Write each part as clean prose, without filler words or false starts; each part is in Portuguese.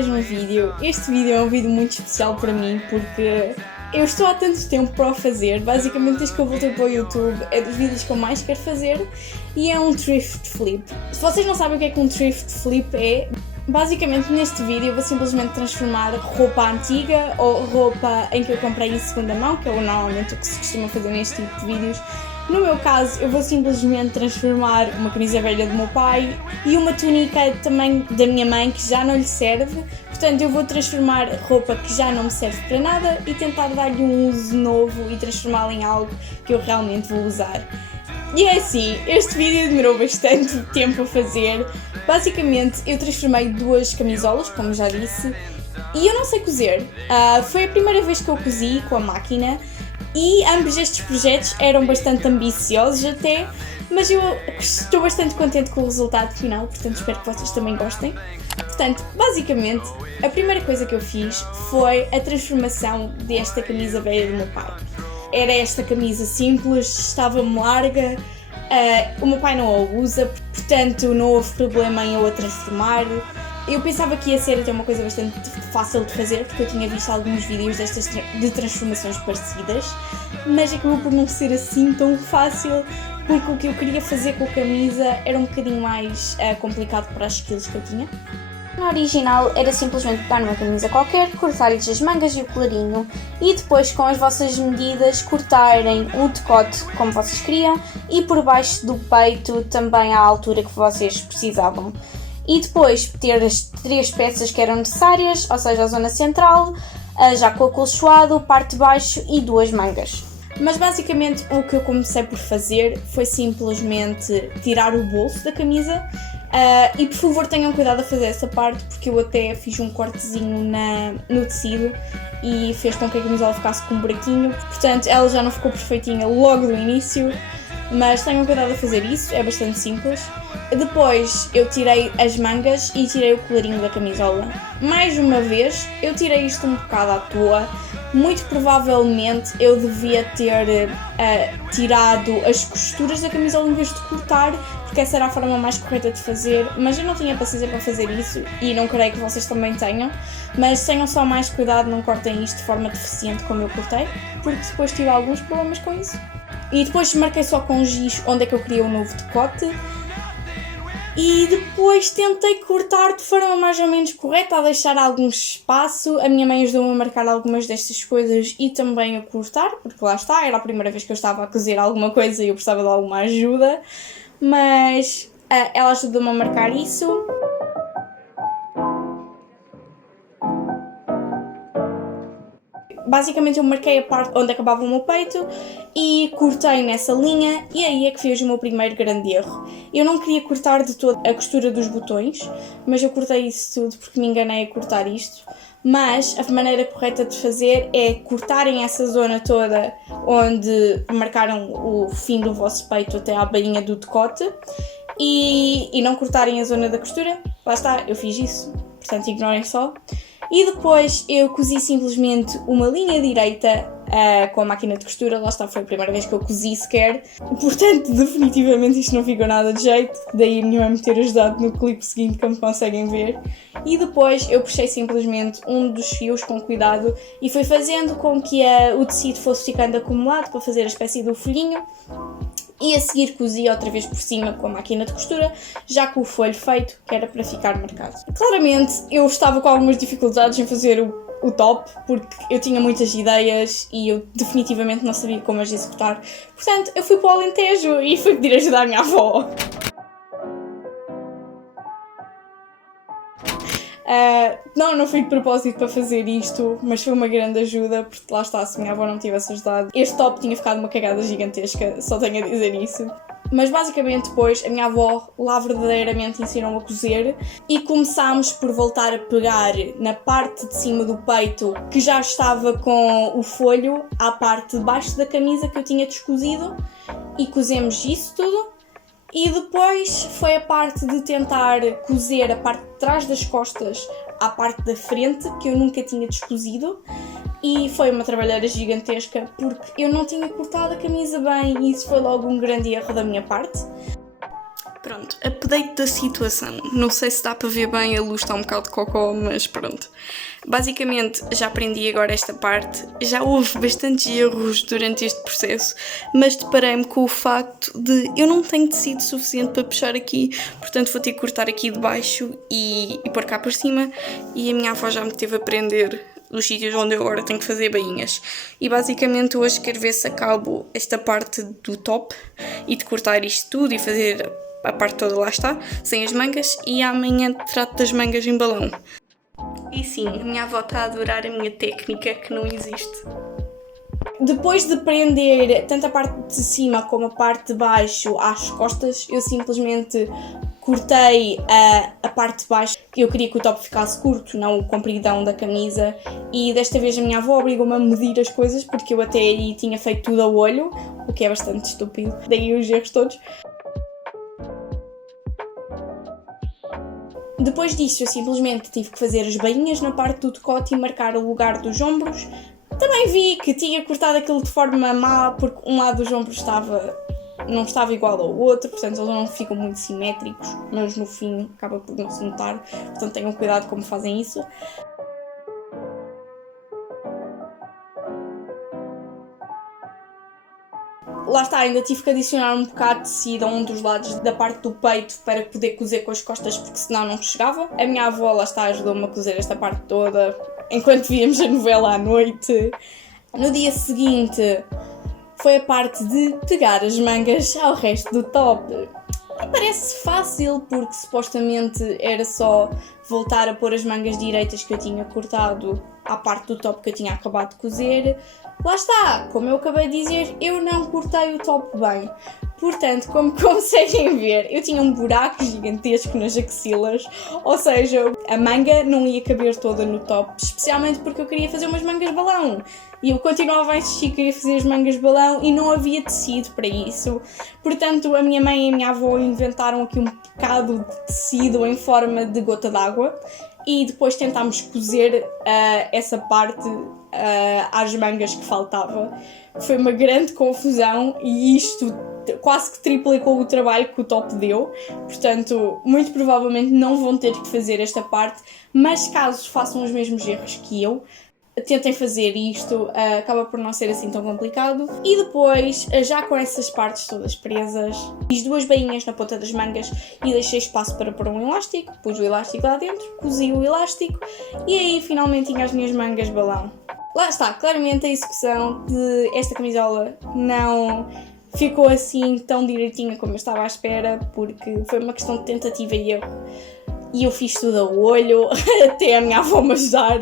mais um vídeo. Este vídeo é um vídeo muito especial para mim porque eu estou há tanto tempo para o fazer. Basicamente, desde que eu voltei para o YouTube, é dos vídeos que eu mais quero fazer e é um thrift flip. Se vocês não sabem o que é que um thrift flip é, basicamente neste vídeo eu vou simplesmente transformar roupa antiga ou roupa em que eu comprei em segunda mão, que é normalmente o que se costuma fazer neste tipo de vídeos. No meu caso, eu vou simplesmente transformar uma camisa velha do meu pai e uma túnica também da minha mãe que já não lhe serve. Portanto, eu vou transformar roupa que já não me serve para nada e tentar dar-lhe um uso novo e transformá-la em algo que eu realmente vou usar. E é assim, este vídeo demorou bastante tempo a fazer. Basicamente, eu transformei duas camisolas, como já disse, e eu não sei cozer. Foi a primeira vez que eu cozi com a máquina. E ambos estes projetos eram bastante ambiciosos até, mas eu estou bastante contente com o resultado final, portanto espero que vocês também gostem. Portanto, basicamente, a primeira coisa que eu fiz foi a transformação desta camisa velha do meu pai. Era esta camisa simples, estava-me larga, o meu pai não a usa, portanto não houve problema em eu a transformar. Eu pensava que ia ser até uma coisa bastante fácil de fazer, porque eu tinha visto alguns vídeos destas de transformações parecidas, mas acabou por não ser assim tão fácil, porque o que eu queria fazer com a camisa era um bocadinho mais complicado para as skills que eu tinha. No original era simplesmente pegar numa camisa qualquer, cortar-lhes as mangas e o colarinho e depois com as vossas medidas cortarem o decote como vocês queriam e por baixo do peito também à altura que vocês precisavam. E depois ter as três peças que eram necessárias, ou seja, a zona central, já com o acolchoado, parte de baixo e duas mangas. Mas basicamente o que eu comecei por fazer foi simplesmente tirar o bolso da camisa e por favor tenham cuidado a fazer essa parte porque eu até fiz um cortezinho no tecido e fez com que a camisola ficasse com um buraquinho, portanto ela já não ficou perfeitinha logo do início, mas tenham cuidado a fazer isso, é bastante simples. Depois eu tirei as mangas e tirei o colarinho da camisola. Mais uma vez, eu tirei isto um bocado à toa. Muito provavelmente eu devia ter tirado as costuras da camisola em vez de cortar, porque essa era a forma mais correta de fazer, mas eu não tinha paciência para fazer isso e não creio que vocês também tenham. Mas tenham só mais cuidado, não cortem isto de forma deficiente como eu cortei, porque depois tive alguns problemas com isso. E depois marquei só com giz onde é que eu queria o novo decote. E depois tentei cortar de forma mais ou menos correta, a deixar algum espaço. A minha mãe ajudou-me a marcar algumas destas coisas e também a cortar, porque lá está, era a primeira vez que eu estava a cozer alguma coisa e eu precisava de alguma ajuda. Mas ela ajudou-me a marcar isso. Basicamente eu marquei a parte onde acabava o meu peito e cortei nessa linha e aí é que fiz o meu primeiro grande erro. Eu não queria cortar de toda a costura dos botões, mas eu cortei isso tudo porque me enganei a cortar isto. Mas a maneira correta de fazer é cortarem essa zona toda onde marcaram o fim do vosso peito até à bainha do decote e não cortarem a zona da costura. Lá está, eu fiz isso, portanto ignorem só. E depois eu cozi simplesmente uma linha direita com a máquina de costura, lá está, foi a primeira vez que eu cozi sequer. Portanto, definitivamente isto não ficou nada de jeito, daí a minha mãe me ter ajudado no clipe seguinte, como conseguem ver. E depois eu puxei simplesmente um dos fios com cuidado e fui fazendo com que o tecido fosse ficando acumulado para fazer a espécie do folhinho. E a seguir cozia outra vez por cima com a máquina de costura, já com o folho feito, que era para ficar marcado. Claramente eu estava com algumas dificuldades em fazer o top, porque eu tinha muitas ideias e eu definitivamente não sabia como as executar. Portanto, eu fui para o Alentejo e fui pedir ajuda à minha avó. Não fui de propósito para fazer isto, mas foi uma grande ajuda, porque lá está, se a minha avó não me tivesse ajudado, este top tinha ficado uma cagada gigantesca, só tenho a dizer isso. Mas basicamente depois a minha avó lá verdadeiramente ensinou-me a cozer e começámos por voltar a pegar na parte de cima do peito que já estava com o folho à parte de baixo da camisa que eu tinha descozido e cozemos isso tudo. E depois foi a parte de tentar cozer a parte de trás das costas à parte da frente, que eu nunca tinha descozido. E foi uma trabalheira gigantesca, porque eu não tinha cortado a camisa bem e isso foi logo um grande erro da minha parte. Pronto, update da situação. Não sei se dá para ver bem, a luz está um bocado de cocó, mas pronto. Basicamente, já aprendi agora esta parte. Já houve bastantes erros durante este processo, mas deparei-me com o facto de eu não tenho tecido suficiente para puxar aqui, portanto vou ter que cortar aqui de baixo e pôr cá por cima. E a minha avó já me teve a prender dos sítios onde eu agora tenho que fazer bainhas. E basicamente hoje quero ver se acabo esta parte do top e de cortar isto tudo e fazer a parte toda, lá está, sem as mangas, e amanhã trato das mangas em balão. E sim, a minha avó está a adorar a minha técnica que não existe. Depois de prender tanto a parte de cima como a parte de baixo às costas, eu simplesmente cortei a parte de baixo, que eu queria que o top ficasse curto, não o compridão da camisa, e desta vez a minha avó obrigou-me a medir as coisas, porque eu até aí tinha feito tudo a olho, o que é bastante estúpido, daí os erros todos. Depois disso, eu simplesmente tive que fazer as bainhas na parte do decote e marcar o lugar dos ombros. Também vi que tinha cortado aquilo de forma má, porque um lado dos ombros não estava igual ao outro, portanto eles não ficam muito simétricos, mas no fim acaba por não se notar, portanto tenham cuidado como fazem isso. Lá está, ainda tive que adicionar um bocado de tecido a um dos lados da parte do peito para poder cozer com as costas, porque senão não chegava. A minha avó, lá está, ajudou-me a cozer esta parte toda enquanto víamos a novela à noite. No dia seguinte foi a parte de pegar as mangas ao resto do top. E parece fácil, porque supostamente era só voltar a pôr as mangas direitas que eu tinha cortado à parte do top que eu tinha acabado de cozer. Lá está, como eu acabei de dizer, eu não cortei o top bem. Portanto, como conseguem ver, eu tinha um buraco gigantesco nas axilas, ou seja, a manga não ia caber toda no top, especialmente porque eu queria fazer umas mangas balão. E eu continuava a insistir que queria fazer as mangas balão e não havia tecido para isso. Portanto, a minha mãe e a minha avó inventaram aqui um bocado de tecido em forma de gota d'água e depois tentámos cozer essa parte às mangas que faltava. Foi uma grande confusão e isto quase que triplicou o trabalho que o top deu, portanto, muito provavelmente não vão ter que fazer esta parte, mas caso façam os mesmos erros que eu, tentem fazer isto, acaba por não ser assim tão complicado. E depois, já com essas partes todas presas, fiz 2 bainhas na ponta das mangas e deixei espaço para pôr um elástico, pus o elástico lá dentro, cozi o elástico e aí finalmente tinha as minhas mangas balão. Lá está, claramente a execução de esta camisola não ficou assim tão direitinha como eu estava à espera, porque foi uma questão de tentativa e erro. E eu fiz tudo a olho, até a minha avó me ajudar.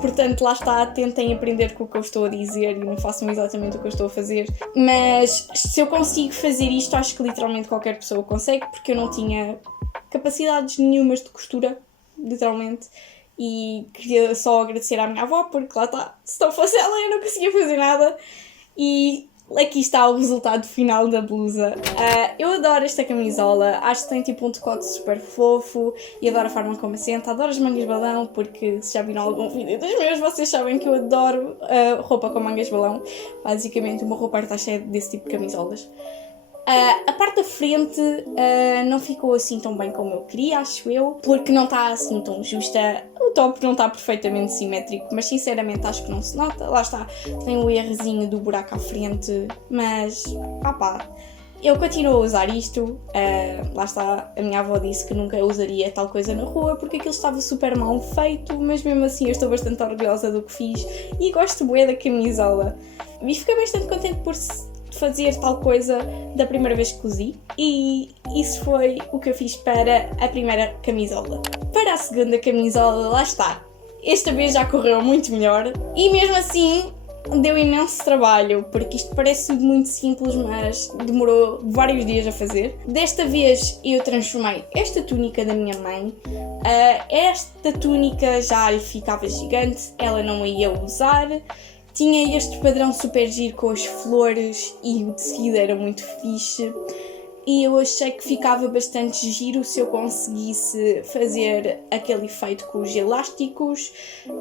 Portanto, lá está, tentem aprender com o que eu estou a dizer e não façam exatamente o que eu estou a fazer. Mas se eu consigo fazer isto, acho que literalmente qualquer pessoa consegue, porque eu não tinha capacidades nenhumas de costura, literalmente. E queria só agradecer à minha avó, porque lá está, se não fosse ela eu não conseguia fazer nada. E aqui está o resultado final da blusa. Eu adoro esta camisola, acho que tem tipo um decote super fofo e adoro a forma como assenta, adoro as mangas balão, porque se já viram algum vídeo dos meus, vocês sabem que eu adoro roupa com mangas balão. Basicamente o meu roupa está cheio desse tipo de camisolas. A parte da frente não ficou assim tão bem como eu queria, acho eu, porque não está assim tão justa. O top não está perfeitamente simétrico, mas sinceramente acho que não se nota. Lá está, tem o errozinho do buraco à frente, mas eu continuo a usar isto. Lá está, a minha avó disse que nunca usaria tal coisa na rua porque aquilo estava super mal feito, mas mesmo assim eu estou bastante orgulhosa do que fiz e gosto bué da camisola. E fiquei bastante contente por fazer tal coisa da primeira vez que cozi, e isso foi o que eu fiz para a primeira camisola. Para a segunda camisola, lá está, esta vez já correu muito melhor e mesmo assim deu imenso trabalho, porque isto parece tudo muito simples, mas demorou vários dias a fazer. Desta vez eu transformei esta túnica da minha mãe. Esta túnica já lhe ficava gigante, ela não a ia usar. Tinha este padrão super giro com as flores e o tecido era muito fixe. E eu achei que ficava bastante giro se eu conseguisse fazer aquele efeito com os elásticos,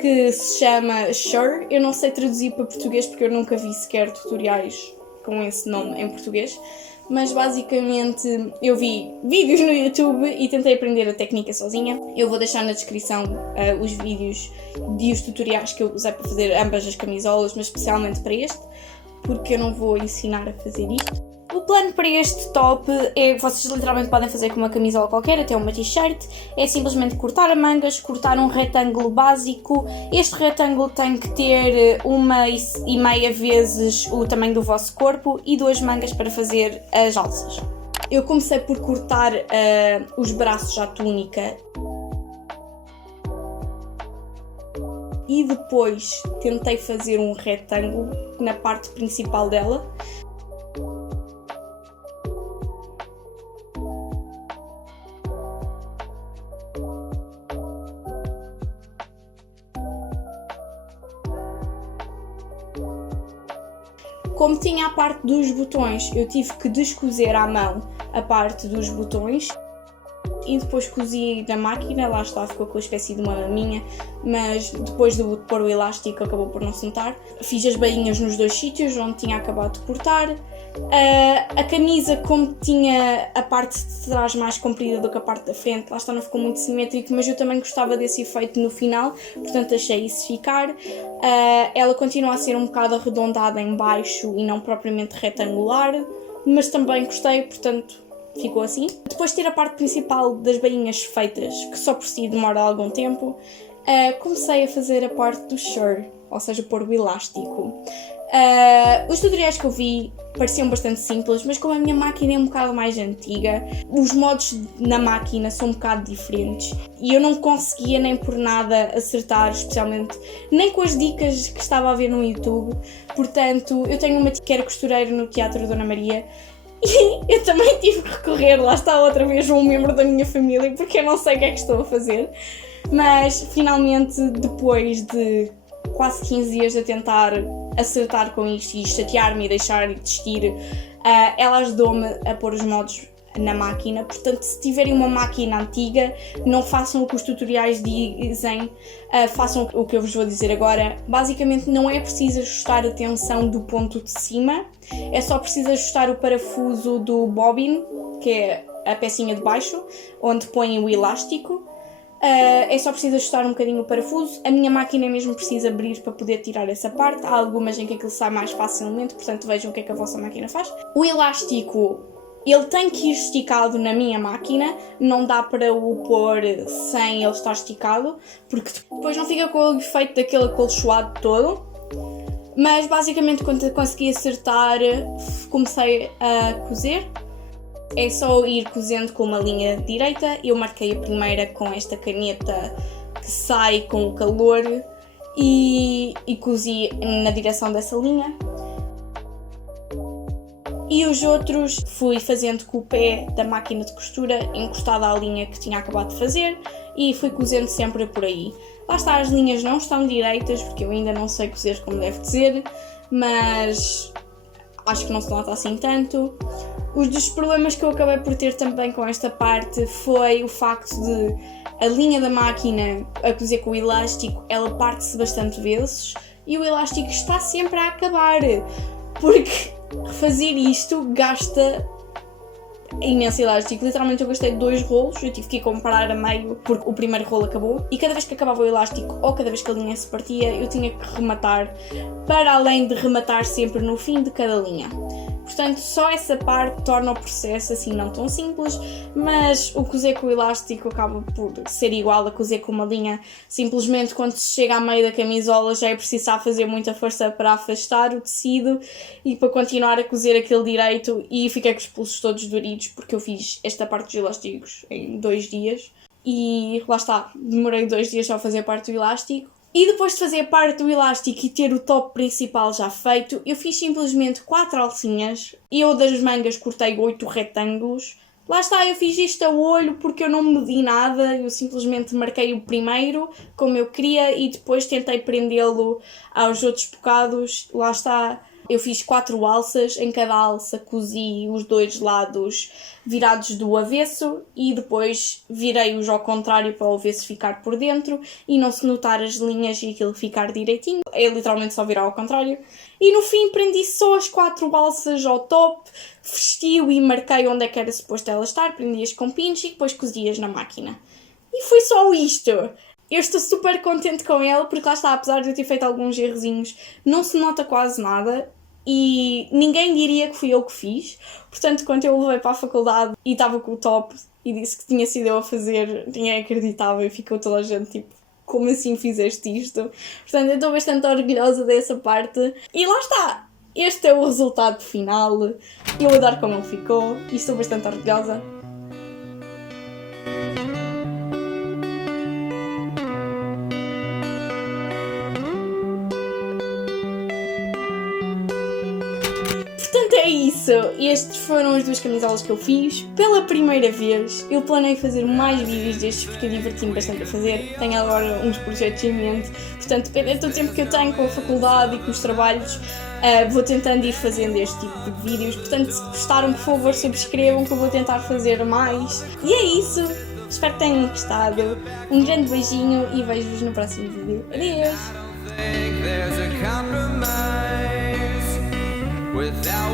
que se chama Sure. Eu não sei traduzir para português porque eu nunca vi sequer tutoriais com esse nome em português. mas basicamente eu vi vídeos no YouTube e tentei aprender a técnica sozinha. Eu vou deixar na descrição os vídeos e os tutoriais que eu usei para fazer ambas as camisolas, mas especialmente para este, porque eu não vou ensinar a fazer isto. O plano para este top é, vocês literalmente podem fazer com uma camisola qualquer, até uma t-shirt, é simplesmente cortar a mangas, cortar um retângulo básico. Este retângulo tem que ter 1,5 vezes o tamanho do vosso corpo e 2 mangas para fazer as alças. Eu comecei por cortar os braços à túnica e depois tentei fazer um retângulo na parte principal dela. Como tinha a parte dos botões, eu tive que descozer à mão a parte dos botões e depois cozi na máquina, lá está, ficou com uma espécie de uma maminha, mas depois de pôr o elástico acabou por não se notar. Fiz as bainhas nos 2 sítios onde tinha acabado de cortar. A camisa, como tinha a parte de trás mais comprida do que a parte da frente, lá está, não ficou muito simétrico, mas eu também gostava desse efeito no final, portanto deixei isso ficar. Ela continua a ser um bocado arredondada em baixo e não propriamente retangular, mas também gostei, portanto ficou assim. Depois de ter a parte principal das bainhas feitas, que só por si demora algum tempo, comecei a fazer a parte do short, ou seja, pôr o elástico. Os tutoriais que eu vi pareciam bastante simples, mas como a minha máquina é um bocado mais antiga, os modos na máquina são um bocado diferentes e eu não conseguia nem por nada acertar, especialmente nem com as dicas que estava a ver no YouTube. Portanto, eu tenho uma tia que era costureira no Teatro Dona Maria e eu também tive que recorrer, lá está outra vez, um membro da minha família, porque eu não sei o que é que estou a fazer. Mas finalmente, depois de quase 15 dias de tentar acertar com isto e chatear-me e deixar de desistir, ela ajudou-me a pôr os modos na máquina. Portanto, se tiverem uma máquina antiga, não façam o que os tutoriais dizem, façam o que eu vos vou dizer agora. Basicamente não é preciso ajustar a tensão do ponto de cima, é só preciso ajustar o parafuso do bobbin, que é a pecinha de baixo, onde põem o elástico. É só preciso ajustar um bocadinho o parafuso. A minha máquina mesmo precisa abrir para poder tirar essa parte. Há algumas em que aquilo sai mais facilmente, portanto vejam o que é que a vossa máquina faz. O elástico, ele tem que ir esticado na minha máquina, não dá para o pôr sem ele estar esticado, porque depois não fica com o efeito daquele acolchoado todo. Mas basicamente quando consegui acertar, comecei a cozer. É só ir cozendo com uma linha direita. Eu marquei a primeira com esta caneta que sai com o calor e cozi na direção dessa linha. E os outros fui fazendo com o pé da máquina de costura encostada à linha que tinha acabado de fazer e fui cozendo sempre por aí. Lá está, as linhas não estão direitas porque eu ainda não sei cozer como deve de ser, mas acho que não se nota assim tanto. Um dos problemas que eu acabei por ter também com esta parte foi o facto de a linha da máquina a cozer com o elástico, ela parte-se bastante vezes e o elástico está sempre a acabar, porque fazer isto gasta imenso elástico. Literalmente eu gastei 2 rolos, eu tive que ir comprar a meio porque o primeiro rolo acabou e cada vez que acabava o elástico ou cada vez que a linha se partia eu tinha que rematar, para além de rematar sempre no fim de cada linha. Portanto, só essa parte torna o processo assim não tão simples, mas o cozer com o elástico acaba por ser igual a cozer com uma linha. Simplesmente quando se chega à meio da camisola já é preciso fazer muita força para afastar o tecido e para continuar a cozer aquele direito, e fiquei com os pulsos todos doridos porque eu fiz esta parte dos elásticos em 2 dias e lá está, demorei 2 dias só a fazer a parte do elástico. E depois de fazer a parte do elástico e ter o top principal já feito, eu fiz simplesmente 4 alcinhas. Eu das mangas cortei 8 retângulos. Lá está, eu fiz isto a olho porque eu não medi nada, eu simplesmente marquei o primeiro como eu queria e depois tentei prendê-lo aos outros bocados. Lá está, Eu fiz 4 alças, em cada alça cozi os 2 lados virados do avesso e depois virei-os ao contrário para o avesso ficar por dentro e não se notar as linhas e aquilo ficar direitinho. É literalmente só virar ao contrário. E no fim prendi só as 4 alças ao top, vesti-o e marquei onde é que era suposto ela estar, prendi-as com pinch e depois cozi-as na máquina. E foi só isto. Eu estou super contente com ele porque lá está, apesar de eu ter feito alguns errozinhos, não se nota quase nada e ninguém diria que fui eu que fiz. Portanto, quando eu o levei para a faculdade e estava com o top e disse que tinha sido eu a fazer, ninguém acreditava e ficou toda a gente tipo, como assim fizeste isto? Portanto, eu estou bastante orgulhosa dessa parte. E lá está! Este é o resultado final. Eu adoro como ele ficou e estou bastante orgulhosa. Portanto é isso, estes foram as 2 camisolas que eu fiz pela primeira vez. Eu planei fazer mais vídeos destes porque eu diverti-me bastante a fazer. Tenho agora uns projetos em mente, portanto dependendo do tempo que eu tenho com a faculdade e com os trabalhos, vou tentando ir fazendo este tipo de vídeos. Portanto, se gostaram, por favor, subscrevam que eu vou tentar fazer mais. E é isso, espero que tenham gostado. Um grande beijinho e vejo-vos no próximo vídeo. Adeus! Without